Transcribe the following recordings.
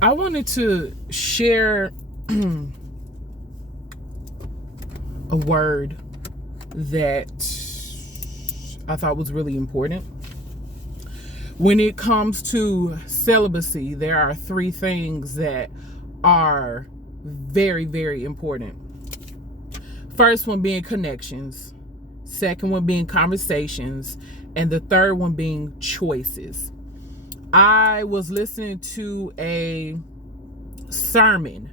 I wanted to share a word that I thought was really important. When it comes to celibacy, there are three things that are very, very important. First one being connections, second one being conversations, and the third one being choices. I was listening to a sermon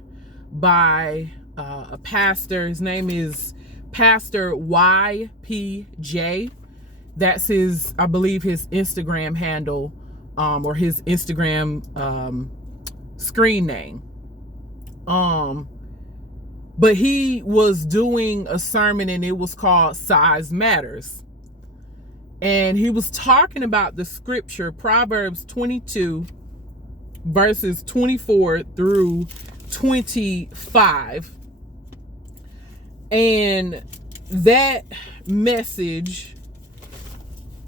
by a pastor. His name is Pastor YPJ. That's his, I believe, his Instagram handle, or his Instagram screen name. But he was doing a sermon and it was called Size Matters. And he was talking about the scripture, Proverbs 22, verses 24 through 25. And that message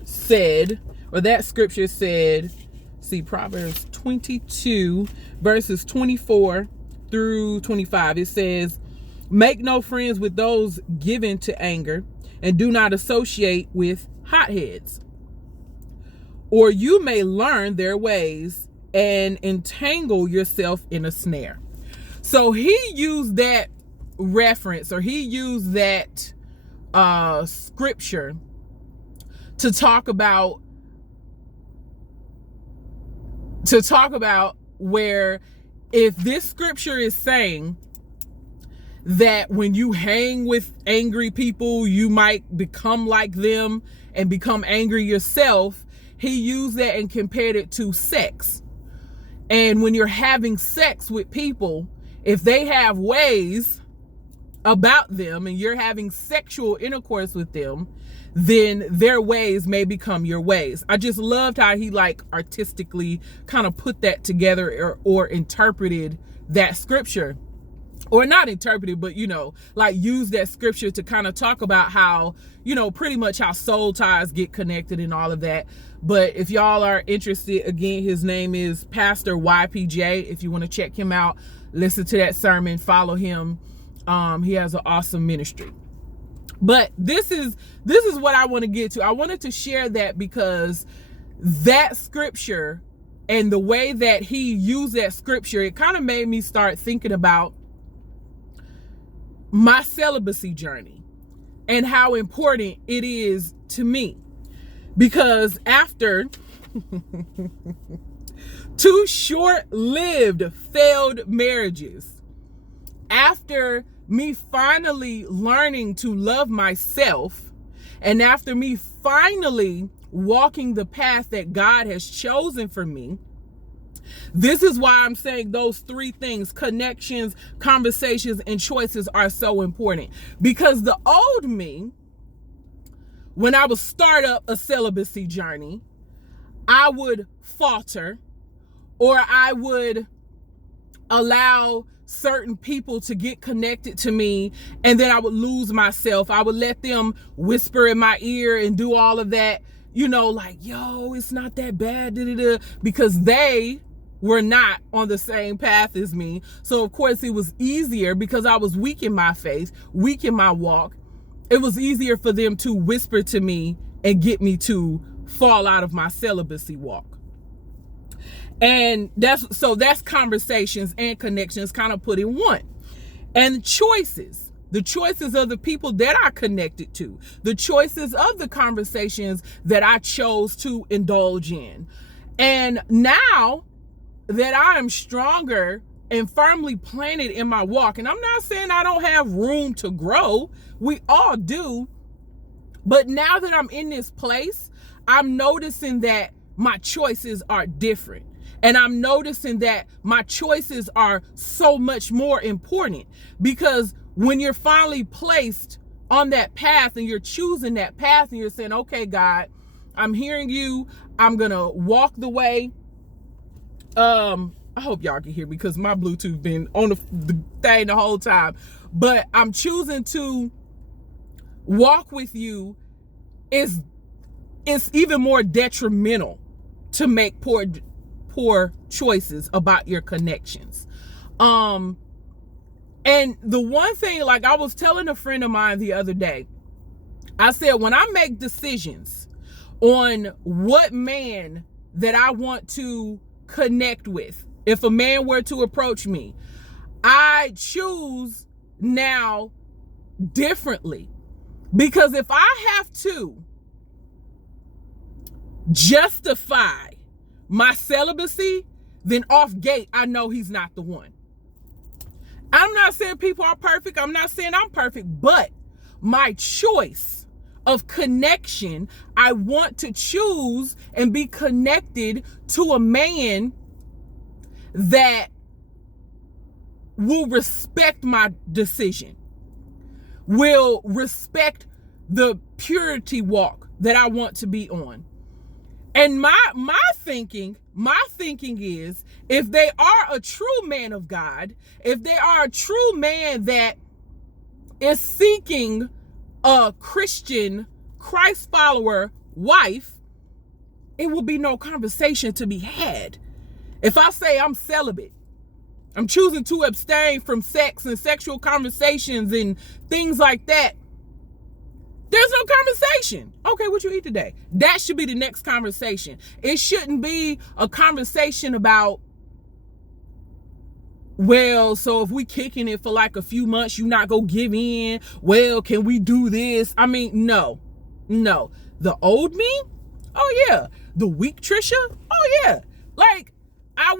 said, or that scripture said, see, Proverbs 22, verses 24 through 25. It says, "Make no friends with those given to anger, and do not associate with hotheads, or you may learn their ways and entangle yourself in a snare." So he used that reference, or he used that scripture to talk about where, if this scripture is saying that when you hang with angry people, you might become like them and become angry yourself, he used that and compared it to sex. And when you're having sex with people, if they have ways about them and you're having sexual intercourse with them, then their ways may become your ways. I just loved how he artistically kind of put that together, or interpreted that scripture. Or not interpreted, but use that scripture to kind of talk about how, pretty much how soul ties get connected and all of that. But if y'all are interested, again, his name is Pastor YPJ. If you want to check him out, listen to that sermon, follow him. He has an awesome ministry. But this is what I want to get to. I wanted to share that because that scripture and the way that he used that scripture, it kind of made me start thinking about my celibacy journey and how important it is to me. Because after two short-lived failed marriages, after me finally learning to love myself, and after me finally walking the path that God has chosen for me, this is why I'm saying those three things, connections, conversations, and choices, are so important. Because the old me, when I would start up a celibacy journey, I would falter, or I would allow certain people to get connected to me, and then I would lose myself. I would let them whisper in my ear and do all of that, yo, it's not that bad, because they were not on the same path as me. So of course it was easier, because I was weak in my faith, weak in my walk. It was easier for them to whisper to me and get me to fall out of my celibacy walk. And that's conversations and connections kind of put in one. And choices, the choices of the people that I connected to, the choices of the conversations that I chose to indulge in. And now that I am stronger and firmly planted in my walk, and I'm not saying I don't have room to grow, we all do, but now that I'm in this place, I'm noticing that my choices are different. And I'm noticing that my choices are so much more important, because when you're finally placed on that path and you're choosing that path and you're saying, okay, God, I'm hearing you, I'm going to walk the way. I hope y'all can hear me because my Bluetooth been on the thing the whole time, but I'm choosing to walk with you. It's even more detrimental to make poor poor choices about your connections. And the one thing, like I was telling a friend of mine the other day, I said, when I make decisions on what man that I want to connect with, if a man were to approach me, I choose now differently. Because if I have to justify my celibacy, then off gate, I know he's not the one. I'm not saying people are perfect. I'm not saying I'm perfect, but my choice of connection, I want to choose and be connected to a man that will respect my decision, will respect the purity walk that I want to be on. And my thinking is, if they are a true man of God, if they are a true man that is seeking a Christian, Christ follower wife, it will be no conversation to be had. If I say I'm celibate, I'm choosing to abstain from sex and sexual conversations and things like that, there's no conversation. Okay, what you eat today? That should be the next conversation. It shouldn't be a conversation about, well, so if we kicking it for like a few months, you not go give in. Well, can we do this? I mean, no. The old me? Oh yeah. The weak Trisha? Oh yeah. Like, I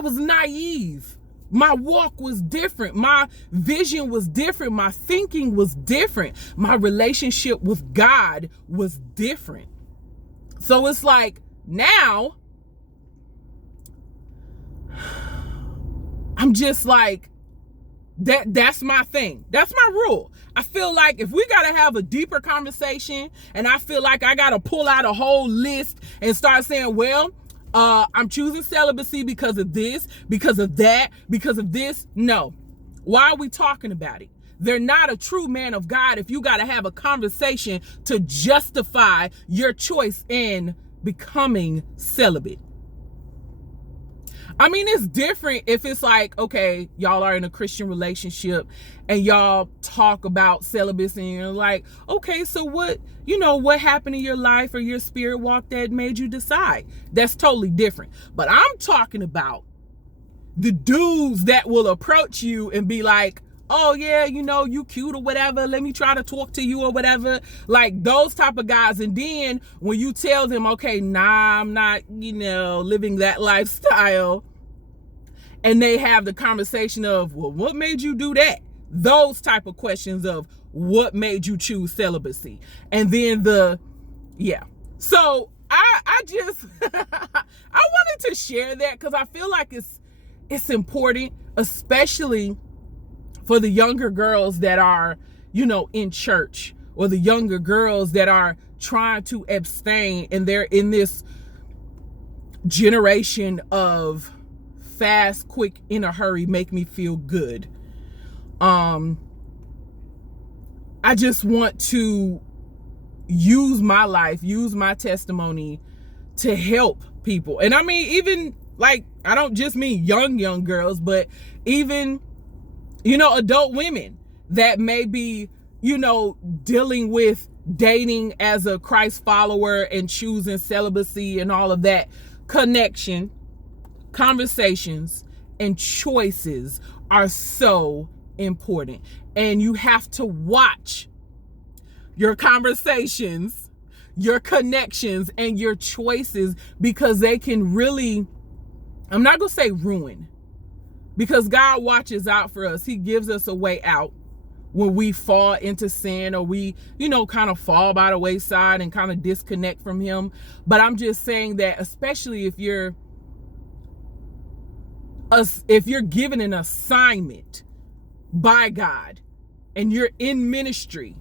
was naive. My walk was different. My vision was different. My thinking was different. My relationship with God was different. So it's like, now I'm just like, that's my thing. That's my rule. I feel like if we got to have a deeper conversation, and I feel like I got to pull out a whole list and start saying, well, I'm choosing celibacy because of this, because of that, because of this. No. Why are we talking about it? They're not a true man of God if you got to have a conversation to justify your choice in becoming celibate. I mean, it's different if it's like, okay, y'all are in a Christian relationship and y'all talk about celibacy and you're like, okay, so what happened in your life or your spirit walk that made you decide? That's totally different. But I'm talking about the dudes that will approach you and be like, oh yeah, you cute or whatever, let me try to talk to you or whatever. Like those type of guys. And then when you tell them, okay, nah, I'm not, living that lifestyle, and they have the conversation of, well, what made you do that? Those type of questions of what made you choose celibacy. And then so I just I wanted to share that because I feel like it's important, especially for the younger girls that are, in church, or the younger girls that are trying to abstain, and they're in this generation of fast, quick, in a hurry, make me feel good. I just want to use my life, use my testimony to help people. And I mean, even like, I don't just mean young girls, but even adult women that may be, dealing with dating as a Christ follower and choosing celibacy and all of that. Connection, conversations, and choices are so important. And you have to watch your conversations, your connections, and your choices, because they can really, I'm not going to say ruin, because God watches out for us. He gives us a way out when we fall into sin, or we, kind of fall by the wayside and kind of disconnect from him. But I'm just saying that, especially if you're given an assignment by God and you're in ministry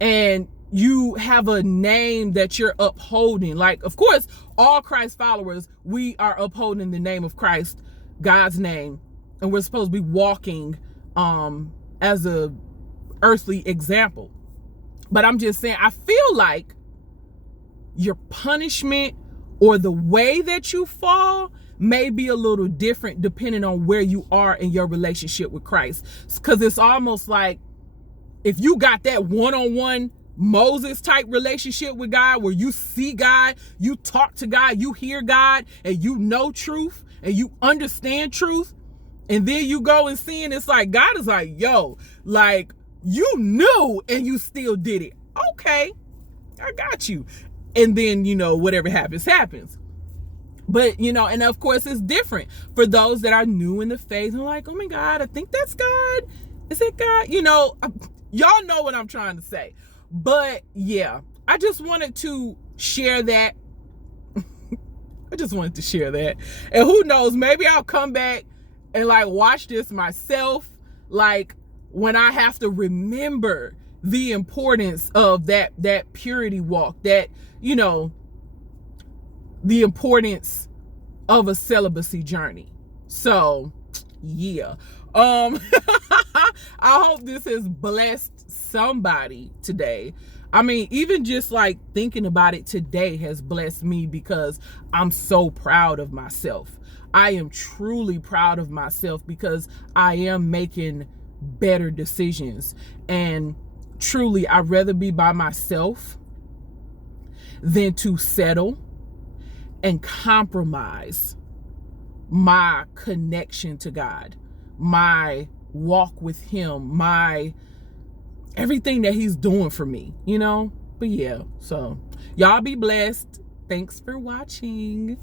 and you have a name that you're upholding, like, of course, all Christ followers, we are upholding the name of Christ, God's name. And we're supposed to be walking as a earthly example. But I'm just saying, I feel like your punishment or the way that you fall may be a little different depending on where you are in your relationship with Christ. Because it's almost like if you got that one-on-one Moses type relationship with God, where you see God, you talk to God, you hear God, and you know truth and you understand truth, and then you go and sin, it's like God is like, yo, like, you knew and you still did it. Okay, I got you. And then, whatever happens. But, and of course it's different for those that are new in the faith and like, oh my God, I think that's God. Is it God? Y'all know what I'm trying to say. But yeah, I just wanted to share that. And who knows, maybe I'll come back and like watch this myself, like when I have to remember the importance of that purity walk, that, the importance of a celibacy journey. So yeah. I hope this has blessed somebody today. I mean, even just like thinking about it today has blessed me, because I'm so proud of myself. I am truly proud of myself because I am making better decisions. And truly, I'd rather be by myself than to settle and compromise my connection to God, my walk with Him, my everything that He's doing for me, But yeah, so y'all be blessed. Thanks for watching.